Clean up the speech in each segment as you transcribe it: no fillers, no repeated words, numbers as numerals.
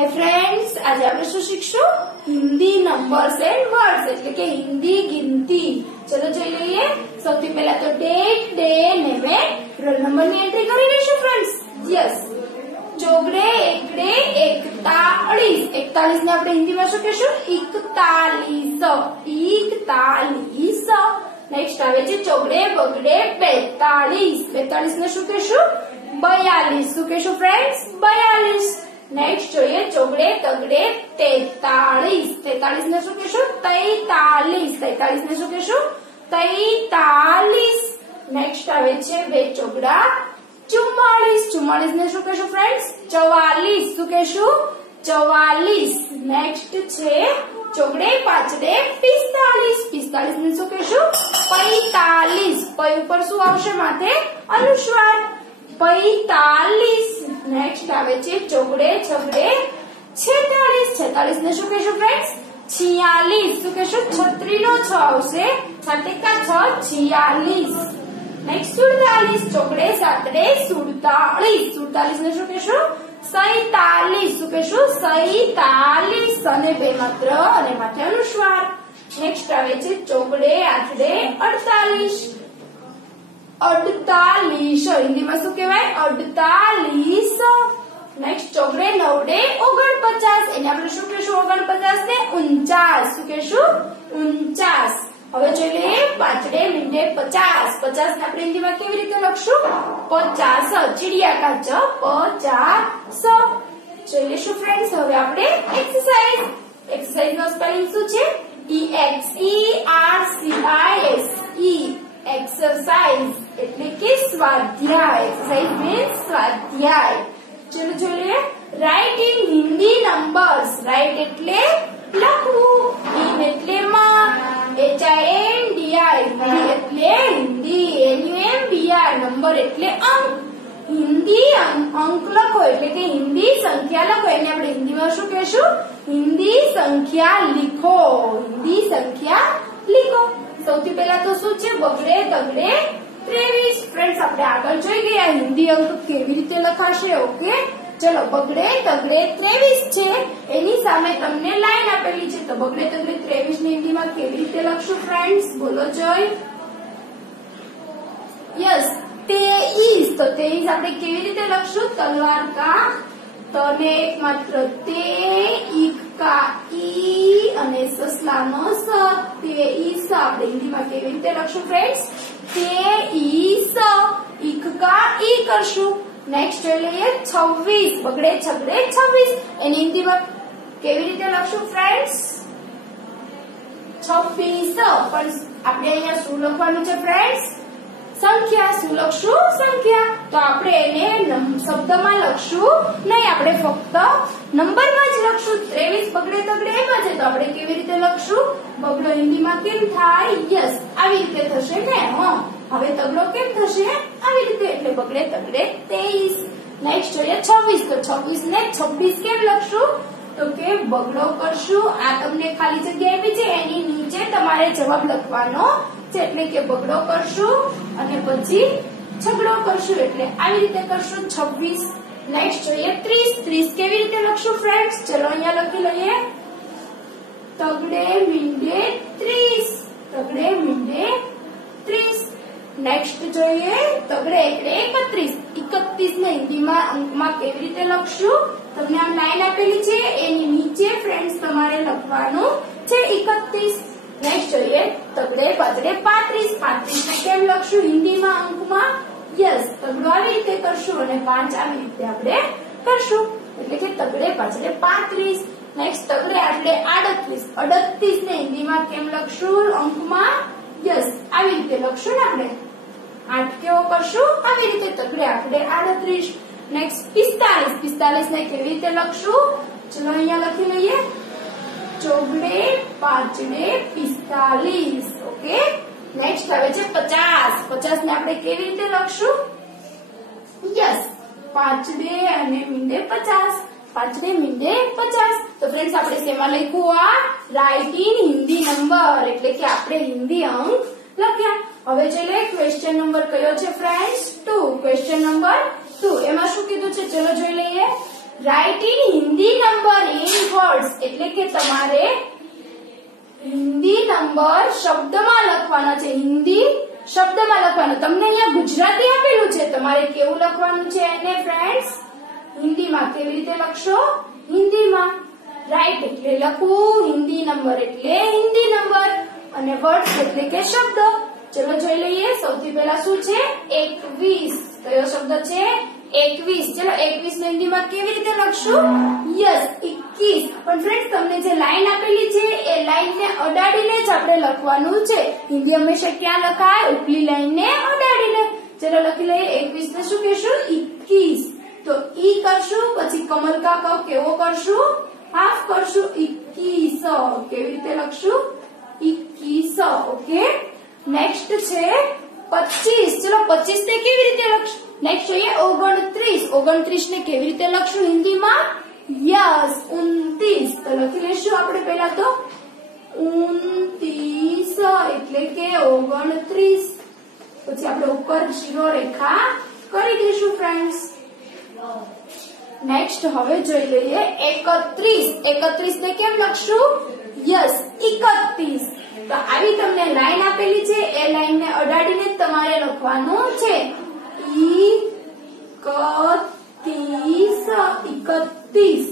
Hi friends, आज આપણે શું શીખશું? હિન્દી નંબર્સ એન્ડ વર્ડ્સ એટલે કે હિન્દી ગિનતી. ચલો જોઈ લઈએ. સૌથી પહેલા તો date, day, name, roll number ની એન્ટ્રી કરી લઈશું ફ્રેન્ડ્સ. યસ. ચોગડે, એકડે, 41. 41 ને આપણે હિન્દીમાં શું કહેશું? 41. નેક્સ્ટ આવે છે ચોગડે, બગડે, 42. 42 ને શું કહેશું? 42. શું કહેશું ફ્રેન્ડ્સ? 42. નેક્સ્ટ જોઈએ ચોગડે, તગડે, 43. 43 ને શું કહેશું? 43. 43 ને શું કહેશું? 43. નેક્સ્ટ આવે છે બે ચોગડા 44. 44 ને શું કહેશું ફ્રેન્ડ્સ? 44. શું કહેશું? 44. નેક્સ્ટ છે ચોગડે, પાંચડે, 45. 45 ને શું કહેશું? 45. પૈ ઉપર શું આવશે માથે? અનુસ્વાર. 45. નેક્સ્ટ આવે છે ચોગડે, છગડે, 46. 46 ને શું કહેશું ફ્રેન્ડ્સ? 46. શું કહેશું? 36 નો 6 આવશે. 7 કા 6, 46. નેક્સ્ટ 47. ચોગડે, સાતડે, 47. 47 ને શું કહેશું? 47. શું કહેશું? 47. અને બે માત્ર અને માથે અનુસ્વાર. નેક્સ્ટ આવે છે ચોગડે, આઠડે, 48. 48. હિન્દીમાં શું કહેવાય? 48. નેક્સ્ટ ચોગડે, નવડે, 49. એને આપણે શું કહેશું? 49 ને 49. શું કહેશું? 49. હવે જોઈ લઈએ પાંચડે, મીંડે, 50. 50 ને આપણે હિન્દીમાં કેવી રીતે લખશું? 50. ચીડિયા કાચ 50. જોઈ લઈશું ફ્રેન્ડ્સ. હવે આપણે એક્સરસાઇઝ. એક્સરસાઇઝ નો સ્પેલિંગ શું છે? EXERCISE. एक्सरसाइज એટલે કે સ્વાધ્યાય. એક્સરસાઇઝ મીન્સ સ્વાધ્યાય. ચલો જોઈએ. Write in Hindi numbers. રાઇટ એટલે લખવું, ઇન એટલે માં, HINDI એટલે હિન્દી, NUMBR નંબર એટલે અંક. હિન્દી અંક લખો એટલે કે હિન્દી સંખ્યા લખો. એને આપણે હિન્દીમાં શું કહેશું? હિન્દી સંખ્યા લીખો. હિન્દી સંખ્યા લીખો. સૌથી પહેલા તો શું છે? બગડે, તગડે, 23. ફ્રેન્ડ્સ આપણે આગળ જોઈ ગયા હિન્દી અંક કેવી રીતે લખાશે. ઓકે, ચલો. બગડે, તગડે, 23 છે. એની સામે તમને લાઈન આપેલી છે. તો બગડે, તગડે, 23 ને હિન્દીમાં કેવી રીતે લખશું ફ્રેન્ડ્સ? બોલો જોઈ. યસ, 23. તો 23 આપણે કેવી રીતે લખશું? તલવાર કા તને માત્ર તે, ઈક કા ઈ અને સસલાનો સ. 23 આપણે હિન્દીમાં કેવી રીતે લખશું ફ્રેન્ડ્સ? 23. ઈક કા ઈ કરશું. નેક્સ્ટ જોઈ લઈએ 26. બગડે, છગડે, 26. એની હિન્દીમાં કેવી રીતે લખશું ફ્રેન્ડ્સ? 26. પણ આપણે અહીંયા શું લખવાનું છે ફ્રેન્ડ્સ? સંખ્યા. શું લખશું? સંખ્યા. તો આપણે એને શબ્દમાં લખશું નહીં, આપણે ફક્ત નંબરમાં જ લખશું. 23 બગડે, તગડે એમાં છે. તો આપણે કેવી રીતે લખશું? બગડો હિન્દીમાં કેમ થાય? યસ, આવી રીતે થશે ને. હવે તગડો કેમ થશે? આવી રીતે. એટલે બગડે, તગડે, 23. નેક્સ્ટ જોઈએ 26. તો 26 ને 26 કેમ લખશું? તો કે બગડો કરશું. આ તમને ખાલી જગ્યા આપી છે, એની નીચે તમારે જવાબ લખવાનો છે. એટલે કે બગડો કરશું અને પછી છગડો કરશું. એટલે આવી રીતે કરશું 26. નેક્સ્ટ જોઈએ 30. 30 કેવી રીતે લખશું ફ્રેન્ડ્સ? ચલો અહીંયા લખી લઈએ. તગડે, મીંડે, 30. તગડે, મીંડે, 30. નેક્સ્ટ જોઈએ તગડે, એકડે, 31. 31 ને હિન્દીમાં અંકમાં કેવી રીતે લખશું? તમને આમ લાઈન આપેલી છે, એની નીચે ફ્રેન્ડ્સ તમારે લખવાનું છે 31. નેક્સ્ટ જોઈએ તગડે, પાછડે, 35. 35 ને કેમ લખશું હિન્દીમાં અંકમાં? યસ, તગડો આવી રીતે કરશું અને 5 આવી રીતે આપણે કરશું. એટલે કે તગડે, પાછડે, 35. નેક્સ્ટ તગડે, આટલે, 38. 38 ને હિન્દીમાં કેમ લખશું અંકમાં? યસ, આવી રીતે લખશું ને આપણે. 8 કેવો કરશું? આવી રીતે. તગડે, આટલે, 38. નેક્સ્ટ 45. 45 ને કેવી રીતે લખશું? ચલો અહીંયા લખી લઈએ. ચોગડે, પાંચડે, 45. ઓકે. નેક્સ્ટ આવે છે 50. 50 ને આપણે કેવી રીતે લખશું? યસ, પાંચડે અને મીંડે 50. પાંચડે, મીંડે, 50. તો ફ્રેન્ડ્સ આપણે શેમાં લખ્યું? આ રાઇટ ઇન હિન્દી નંબર એટલે કે આપણે હિન્દી અંક લખ્યા. હવે ચલો ક્વેશ્ચન નંબર કયો છે ફ્રેન્ડ્સ? 2. Question number 2. એમાં શું કીધું છે? ચલો જોઈ લઈએ. Write in Hindi number in words, એટલે કે તમારે હિન્દી નંબર શબ્દમાં લખવાના છે. હિન્દી શબ્દમાં લખવાનો. તમને અહીંયા ગુજરાતી આપેલું છે, તમારે કેવું લખવાનું છે એને ફ્રેન્ડ્સ? હિન્દીમાં. કેવી રીતે લખશો? હિન્દીમાં. રાઈટ, એટલે લખવું હિન્દી નંબર એટલે હિન્દી નંબર અને વર્ડ્સ એટલે કે શબ્દ. ચલો જોઈ લઈએ. સૌથી પહેલા શું છે? 21. કયો શબ્દ છે? 21. ચલો 21 ને હિન્દીમાં કેવી રીતે લખશું? યસ, 21. પણ ફ્રેન્ડ્સ તમને જે લાઈન આપેલી છે એ લાઈન ને અડાડીને જ આપણે લખવાનું છે. હિન્દી હંમેશા ક્યાં લખાય? ઉપલી લાઈન ને અડાડીને. ચલો લખી લઈએ. 21 ને શું કહેશું? 21. તો ઈ કરશું, પછી કમલ કા ક કેવો કરશું? હાફ કરશું. 21. કેવી રીતે લખશું? 21. ઓકે. નેક્સ્ટ છે 25. ચલો 25 ને કેવી રીતે લખશું? નેક્સ્ટ જોઈએ 29. 29 ને કેવી રીતે લખશું હિન્દીમાં? યસ, 29. તો લખી લેશું આપણે પહેલા તો 29 એટલે કે 29. પછી આપણે ઉપર શીરો રેખા કરી દઈશું ફ્રેન્ડ્સ. નેક્સ્ટ હવે જોઈ લઈએ 31. 31 ને કેમ લખશું? યસ, 31. તો આવી તમને લાઈન આપેલી છે, એ લાઈન ને અડાડીને તમારે લખવાનું છે. 31.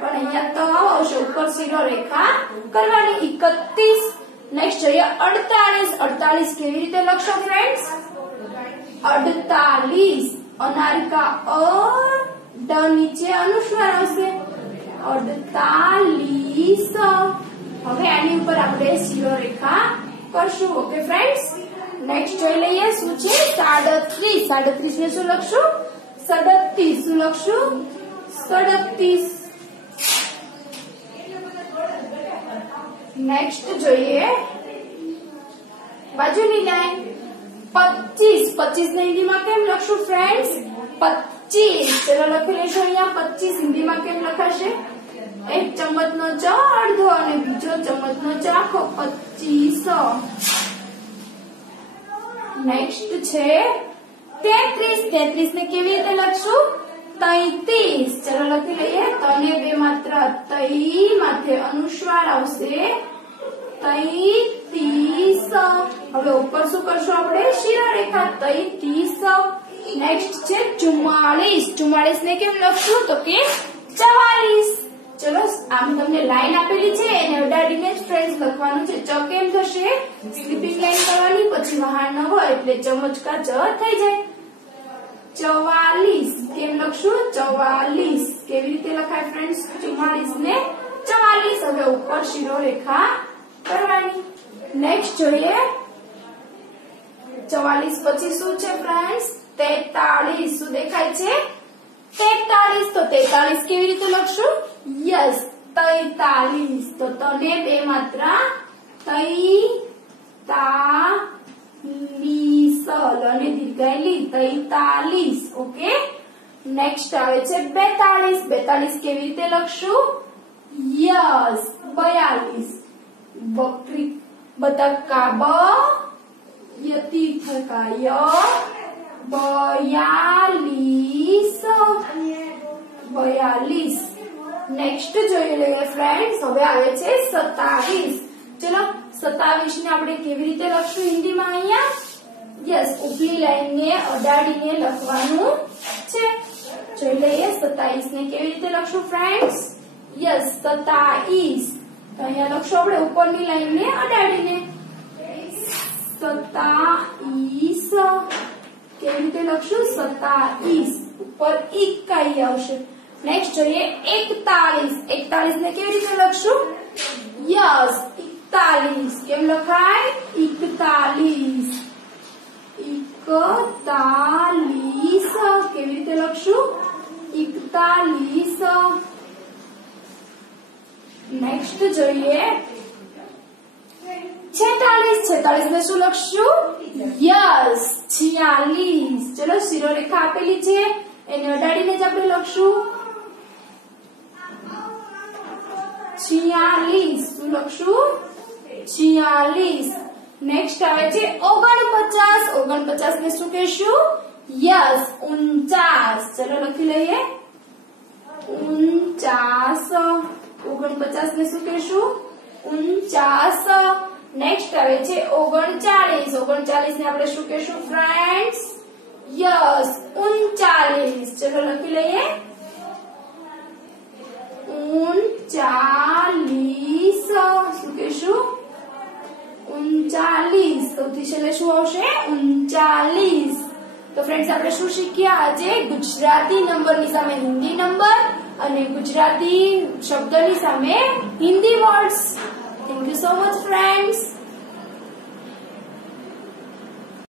પણ અહીંયા તો આવશે, ઉપર શીરો રેખા કરવાની. 31. નેક્સ્ટ જોઈએ 48. 48 કેવી રીતે લખશો ફ્રેન્ડ્સ? 48. અનારિકા અ ડ નીચે અનુસ્વાર આવશે. 48. હવે આની ઉપર આપણે શીરો રેખા કરશું. Okay friends. નેક્સ્ટ જોઈ લઈએ શું છે? 37. 37 ને શું લખશું? 37. શું લખશું? 37. નેક્સ્ટ જોઈએ બાજુની લાઈન 25. 25 ને હિન્દીમાં કેમ લખશું ફ્રેન્ડ્સ? 25. ચલો લખી લેશો અહીંયા 25 હિન્દીમાં કેમ લખાશે? એક ચમચનો ચ અડધો અને બીજો ચમચનો ચ આખો. 25. નેક્સ્ટ છે 33. 33 ને કેવી રીતે લખશું? 33. ચલો લખી લઈએ. તને બે માત્ર તઈ માથે અનુસ્વાર આવશે. 33. હવે ઉપર શું કરશું આપણે? શીરો રેખા. 33. નેક્સ્ટ છે 44. 44 ને કેમ લખશું? તો કે 44. ચલો આમ તમને લાઈન આપેલી છે, એને અડાડીને જ ફ્રેન્ડ્સ લખવાનું છે. ચ કેમ થશે? સ્લીપિંગ લાઈન કરવાની, પછી વહાણ ન હોય એટલે ચમચકા ચ થઈ જાય. 44. કેમ લખશું? 44. કેવી રીતે લખાય ફ્રેન્ડ્સ? 44 ને 44. હવે ઉપર શીરો રેખા કરવાની. નેક્સ્ટ જોઈએ 44 પછી શું છે ફ્રેન્ડ્સ? 43. શું દેખાય છે? 43. તો 43 કેવી રીતે લખશું? યસ, 43. તો તને બે માત્રા તઈ તા લી સ અને દીર્ઘાયલી 43. ઓકે. નેક્સ્ટ આવે છે 42. 42 કેવી રીતે લખશું? યસ, 42. બકરી બતકા બ યતી થકા ય 42. 42. નેક્સ્ટ જોઈ લઈએ ફ્રેન્ડ્સ. હવે આવે છે 27. ચલો 27 ને આપણે કેવી રીતે લખશું હિન્દીમાં? અહીંયા યસ, ઉપલી લાઈન ને અડાડીને લખવાનું છે. જોઈ લઈએ 27 ને કેવી રીતે લખશું ફ્રેન્ડ્સ? યસ, 27. તો અહીંયા લખશું આપણે ઉપરની લાઈન ને અડાડીને. 27. કેવી રીતે લખશું? 27. ઉપર ઇકાઈ આવશે. નેક્સ્ટ જોઈએ 41. 41 ને કેવી રીતે લખશું? યસ, 41. કેમ લખાય? 41. 41. કેવી રીતે લખશું? 41. નેક્સ્ટ જોઈએ 46. 46 ને શું લખશું? યસ, 46. ચલો શીરો રેખા આપેલી છે, એને અડાડીને જ આપણે લખશું. 46. શું લખશું? 46. નેક્સ્ટ આવે છે 49. 49 ને શું કહેશું? યસ, 49. ચલો લખી લઈએ. 49. 49 ને શું કહેશું? 49. નેક્સ્ટ આવે છે 39. 39 ને આપણે શું કહેશું ફ્રેન્ડ્સ? યસ, 39. ચલો લખી લઈએ. 39. શું કહેશું? 39. સૌથી છેલ્લે શું આવશે? 39. તો ફ્રેન્ડ્સ આપણે શું શીખ્યા આજે? ગુજરાતી નંબરની સામે હિન્દી નંબર અને ગુજરાતી શબ્દની સામે Hindi words. Thank you so much friends.